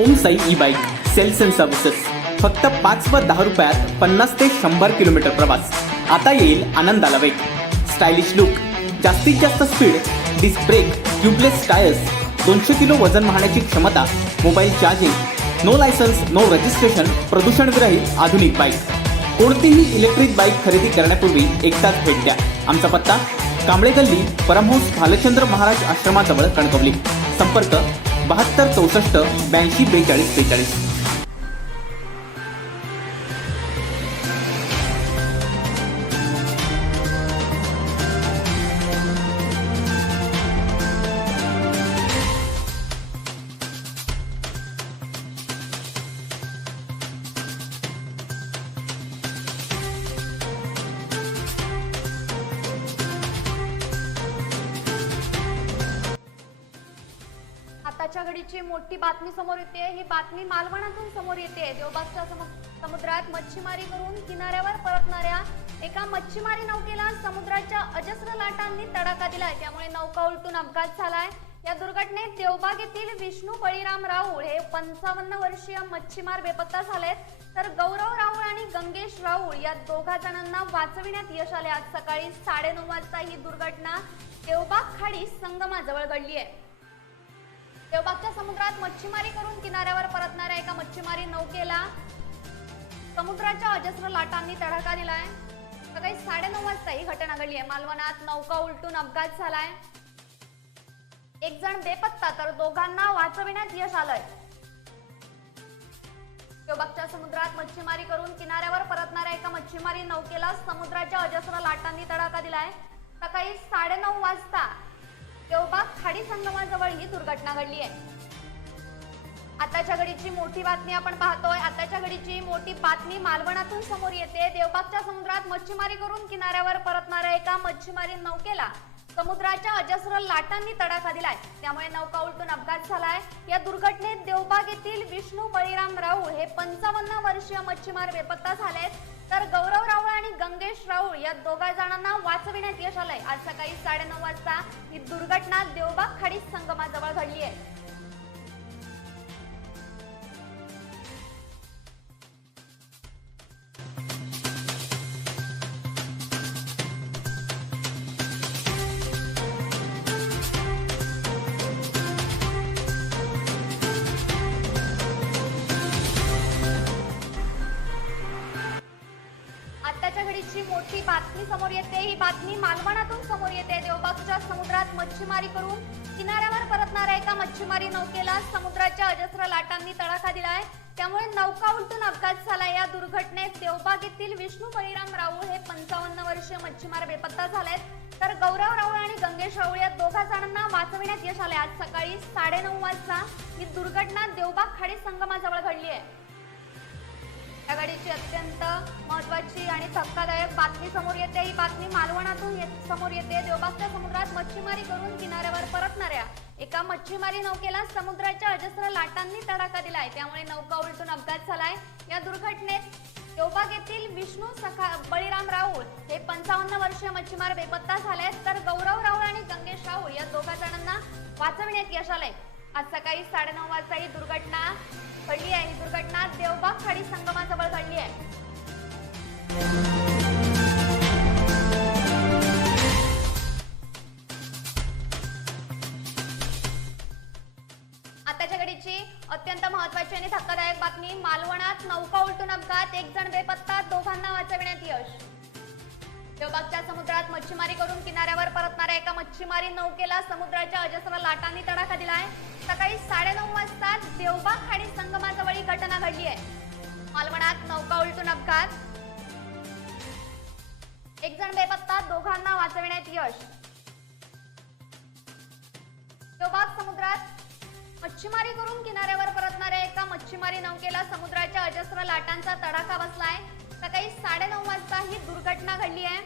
Om Sai e bike sales and services. फक्त 5 व 10 रुपयात 50 ते 100 किलोमीटर प्रवास. आता येईल आनंदाला वेग. स्टायलिश लुक, जास्तीत जास्त speed, disc brake, tubeless tyres, 200 kilo वजन वाहण्याची क्षमता, mobile charging, no licence no registration, प्रदूषणविरहित आधुनिक बाईक. कोणतीही इलेक्ट्रिक बाईक खरेदी करण्यापूर्वी एकदाच भेट द्या. आमचा पत्ता कांबळे गल्ली, परमहंस भालचंद्र महाराज आश्रमाजवळ, कणकवली. संपर्क 72 64 82 42 42. आताच्या घडीची मोठी बातमी समोर येते. ही बातमी मालवणातून समोर येते. देवबागच्या समुद्रात मच्छीमारी करून किनाऱ्यावर परतणाऱ्या एका मच्छीमारी नौकेला समुद्राच्या अजस्र लाटांनी तडाखा दिलाय. त्यामुळे नौका उलटून अपघात झालाय. या दुर्घटनेत देवबाग येथील विष्णू बळीराम राऊळ हे 55 वर्षीय मच्छीमार बेपत्ता झालेत. तर गौरव राऊळ आणि गंगेश राऊळ या दोघा जणांना वाचविण्यात यश आले. आज सकाळी 9:30 वाजता ही दुर्घटना देवबाग खाडी संगमाजवळ घडली आहे. देवबागच्या समुद्रात मच्छीमारी करून किनाऱ्यावर परतणाऱ्या एका मच्छीमारी नौकेला समुद्राच्या अजस्र लाटांनी तडाखा दिलाय. सकाळी 9:30 वाजता ही घटना घडली आहे. मालवणात नौका उलटून अपघात झालाय. एक जण बेपत्ता तर दोघांना वाचविण्यात यश आलंय. देवबागच्या समुद्रात मच्छीमारी करून किनाऱ्यावर परतणाऱ्या एका मच्छीमारी नौकेला समुद्राच्या अजस्र लाटांनी तडाखा दिलाय. सकाळी 9:30 वाजता देवबाग खाडी संगमाजवळ ही दुर्घटना घडली आहे. आताच्या घडीची मोठी बातमी आपण पाहतोय. आताच्या घडीची मोठी बातमी मालवणातून समोर येते. देवबागच्या समुद्रात मच्छीमारी करून किनाऱ्यावर परतणाऱ्या एका मच्छीमारी नौकेला समुद्राच्या अजस्र लाटांनी तडाखा दिलाय. त्यामुळे नौका उलटून अपघात झालाय. या दुर्घटनेत देवबाग येथील विष्णू बळीराम राऊळ हे 55 वर्षीय मच्छीमार बेपत्ता झालेत. तर गौरव राऊळ आणि गंगेश राऊळ या दोघा जणांना वाचविण्यात यश आलंय. आज सकाळी 9:30 वाजता ही दुर्घटना देवबाग खाडी संगमाजवळ घडली आहे. आताच्या घडीची मोठी बातमी समोर येते. ही बातमी मालवणातून समोर येते. देवबागच्या समुद्रात मच्छीमारी करून किनाऱ्यावर परतणाऱ्या एका मच्छीमारी नौकेला समुद्राच्या अजस्र लाटांनी तडाखा दिलाय. त्यामुळे नौका उलटून अपघात झाला. या दुर्घटनेत देवबाग येथील विष्णू बळीराम राऊळ हे 55 वर्षीय मच्छीमार बेपत्ता झालेत. तर गौरव राऊळ आणि गंगेश राऊळ या दोघा जणांना वाचविण्यात यश आले. आज सकाळी 9:30 वाजता ही दुर्घटना देवबाग खाडी संगमाजवळ घडली आहे. या घडीची अत्यंत महत्त्वाची आणि धक्कादायक बातमी समोर येते. ही बातमी मालवणातून समोर येते. देवबागच्या समुद्रात मच्छीमारी करून किनाऱ्यावर परतणाऱ्या एका मच्छीमारी नौकेला समुद्राच्या अजस्र लाटांनी तडाखा दिलाय. त्यामुळे नौका उलटून अपघात झालाय. या दुर्घटनेत देवबाग येथील विष्णू बळीराम राऊळ हे 55 वर्षीय मच्छीमार बेपत्ता झालेत. तर गौरव राऊळ आणि गंगेश राऊळ या दोघा जणांना वाचविण्यात यश आलंय. आज सकाळी 9:30 वाजता ही दुर्घटना घडली आहे. ही दुर्घटना देवबाग खाडी संगमाजवळ घडली आहे. आताच्या घडीची अत्यंत महत्त्वाची आणि धक्कादायक बातमी. मालवणात नौका उलटून अपघात, एक जण बेपत्ता, दोघांना वाचविण्यात यश. देवबागच्या समुद्रात मच्छीमारी करून किनाऱ्यावर परतणाऱ्या एका मच्छीमारी नौकेला समुद्राच्या अजस्र लाटांनी तडाखा दिलाय. सकाळी 9:30 वाजता देवबाग खाडी संगमाजवळ ही घटना घडली आहे. मालवणात नौका उलटून अपघात, एक जण बेपत्ता, दोघांना वाचविण्यात यश. देवबाग समुद्रात मच्छीमारी करून किनाऱ्यावर परतणाऱ्या एका मच्छीमारी नौकेला समुद्राच्या अजस्र लाटांचा तडाखा बसलाय. सकाळी 9:30 वाजता ही दुर्घटना घडली आहे.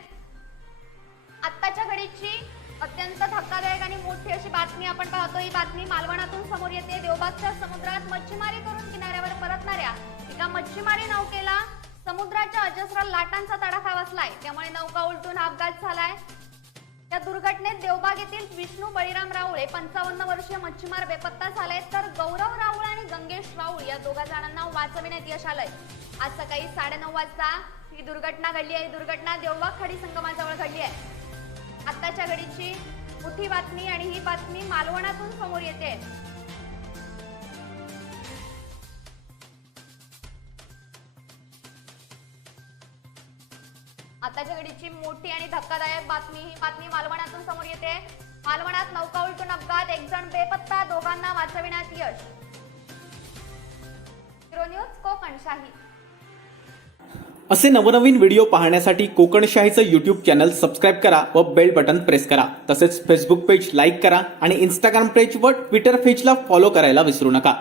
आत्ताच्या घडीची अत्यंत धक्कादायक आणि मोठी अशी बातमी आपण पाहतो. ही बातमी मालवणातून समोर येते. देवबागच्या समुद्रात मच्छीमारी करून किनाऱ्यावर परतणाऱ्या एका मच्छीमारी नौकेला समुद्राच्या अजस्र लाटांचा तडाखा बसलाय. त्यामुळे नौका उलटून अपघात झालाय. या दुर्घटनेत घटनेत देवबाग येथील विष्णू बळीराम राऊळे 55 वर्षीय मच्छीमार बेपत्ता झाले, तर गौरव राऊळ आणि गंगेश राऊळ या दोघा जणांना वाचविण्यात यश आलंय. आज सकाळी 9:30 वाजता ही दुर्घटना घडली आहे. ही दुर्घटना देवबाग खाडी संगमाजवळ घडली आहे. आत्ताच्या घडीची मोठी बातमी आणि ही बातमी मालवणातून समोर येते. आताच्या घडीची मोठी आणि धक्कादायक बातमी, ही बातमी मालवणातून समोर येते. मालवणात नौका उलटून अपघात, एक जण बेपत्ता, दोघांना वाचविण्यात यश. Bureau news कोकणशाही. असे नवनवीन व्हिडिओ पाहण्यासाठी कोकणशाहीचं यूट्यूब चॅनल सबस्क्राईब करा व बेल बटन प्रेस करा. तसेच फेसबुक पेज लाईक करा आणि इंस्टाग्राम पेज व ट्विटर पेजला फॉलो करायला विसरू नका.